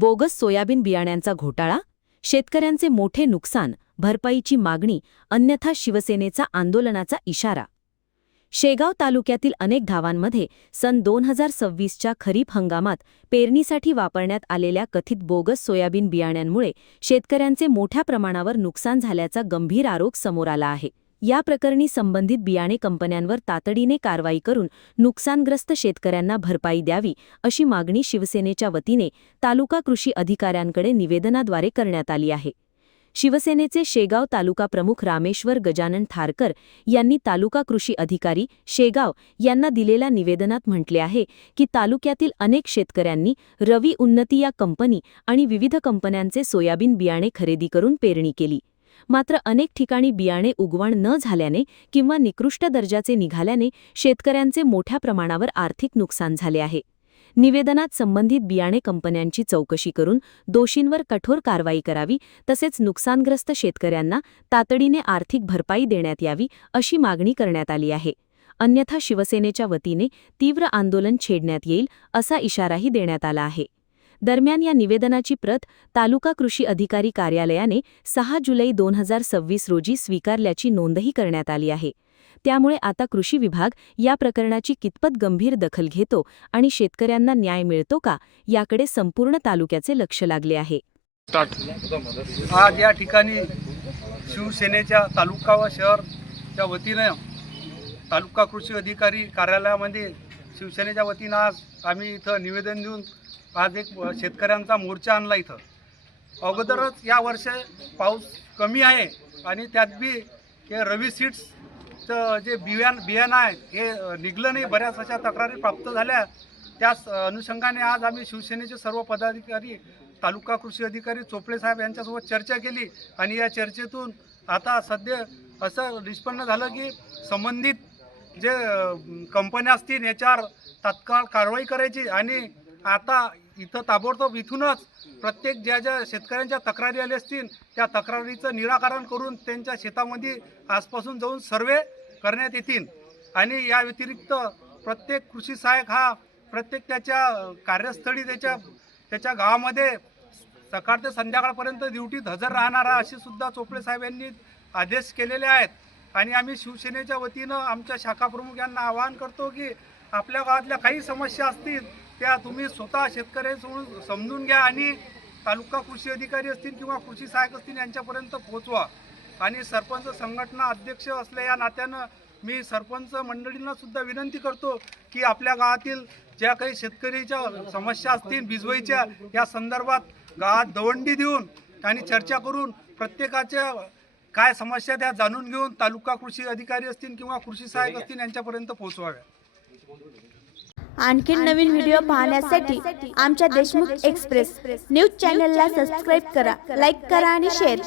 Bogus soybean बियाण्यांचा घोटाळा, शेतकऱ्यांचे मोठे नुकसान, भरपाईची मागणी, अन्यथा शिवसेनेचा आंदोलनाचा इशारा. शेगाव तालुक्यातील अनेक गावांमध्ये सन 2026च्या खरीप हंगामात पेरणीसाठी वापरण्यात आलेल्या कथित बोगस सोयाबीन बियाण्यांमुळे शेतकऱ्यांचे मोठ्या प्रमाणावर नुकसान झाल्याचा गंभीर आरोप समोर आला आहे. या प्रकरणी संबंधित बियाणे कंपन्यांवर तातडीने कारवाई करून नुकसानग्रस्त शेतकऱ्यांना भरपाई द्यावी, अशी मागणी शिवसेनेच्या वतीने तालुका कृषी अधिकाऱ्यांकडे निवेदनाद्वारे करण्यात आली आहे. शिवसेनेचे शेगाव तालुका प्रमुख रामेश्वर गजानन थारकर यांनी तालुका कृषी अधिकारी शेगाव यांना दिलेल्या निवेदनात म्हटले आहे की तालुक्यातील अनेक शेतकऱ्यांनी रवी उन्नती या कंपनी आणि विविध कंपन्यांचे सोयाबीन बियाणे खरेदी करून पेरणी केली. मात्र अनेक ठिकाणी बियाणे उगवण न झाल्याने किंवा निकृष्ट दर्जाचे निघाल्याने शेतकऱ्यांचे मोठ्या प्रमाणावर आर्थिक नुकसान झाले आहे. निवेदनात संबंधित बियाणे कंपन्यांची चौकशी करून दोषींवर कठोर कारवाई करावी, तसेच नुकसानग्रस्त शेतकऱ्यांना तातडीने आर्थिक भरपाई देण्यात यावी, अशी मागणी करण्यात आली आहे. अन्यथा शिवसेनेच्या वतीने तीव्र आंदोलन छेडण्यात येईल, असा इशाराही देण्यात आला आहे. दरम्यान या निवेदनाची प्रत तालुका कृषी अधिकारी कार्यालयाने 6 जुलै 2026 रोजी स्वीकारल्याची नोंदही करण्यात आली आहे. त्यामुळे आता कृषी विभाग या प्रकरणाची कितपत गंभीर दखल घेतो आणि शेतकऱ्यांना न्याय मिळतो का, याकडे संपूर्ण तालुक्याचे लक्ष लागले आहे. आज या ठिकाणी शिवसेनेच्या तालुका व शहरच्या वतीने तालुका कृषी अधिकारी कार्यालयामध्ये शिवसेनेच्या वतीनं आज आम्ही इथं निवेदन देऊन आज एक शेतकऱ्यांचा मोर्चा आणला. इथं अगोदरच या वर्षी पाऊस कमी आहे आणि त्यात बी हे रवी सीड्सचं जे बियाणं आहे हे निघलं नाही. बऱ्याच अशा तक्रारी प्राप्त झाल्या. त्याच अनुषंगाने आज आम्ही शिवसेनेचे सर्व पदाधिकारी, तालुका कृषी अधिकारी चोपडे साहेब यांच्यासोबत चर्चा केली आणि या चर्चेतून आता सध्या असं निष्पन्न झालं की संबंधित जे कंपन्या असतील याच्यावर तात्काळ कारवाई करायची आणि आता इथं ताबडतोब इथूनच प्रत्येक ज्या ज्या शेतकऱ्यांच्या तक्रारी आल्या असतील त्या तक्रारीचं निराकरण करून त्यांच्या शेतामध्ये आजपासून जाऊन सर्वे करण्यात येतील. आणि या व्यतिरिक्त प्रत्येक कृषी सहाय्यक हा प्रत्येक त्याच्या कार्यस्थळी त्याच्या गावामध्ये सकाळ ते संध्याकाळपर्यंत ड्युटीत हजर राहणारा असे सुद्धा चोपडे साहेब यांनी आदेश केलेले आहेत. आणि आम्ही शिवसेनेच्या वतीनं आमच्या शाखा प्रमुख यांना आवाहन करतो की आपल्या गावातल्या काही समस्या असतील त्या तुम्ही स्वतः शेतकऱ्यांसमोर समजून घ्या आणि तालुका कृषी अधिकारी असतील किंवा कृषी सहाय्यक असतील यांच्यापर्यंत पोहोचवा. आणि सरपंच संघटना अध्यक्ष असल्या या नात्यानं मी सरपंच मंडळींना सुद्धा विनंती करतो की आपल्या गावातील ज्या काही शेतकरीच्या समस्या असतील वीजवईच्या या संदर्भात गावात दवंडी देऊन आणि चर्चा करून प्रत्येकाच्या काय समस्या त्या जाणून घेऊन तालुका कृषी अधिकारी असतील किंवा कृषी सहाय्यक असतील यांच्यापर्यंत पोहोचवाव्या. आणखी नवीन व्हिडिओ पाहण्यासाठी आमच्या देशमुख एक्सप्रेस न्यूज चॅनलला सबस्क्राईब करा, लाईक करा आणि शेअर करा.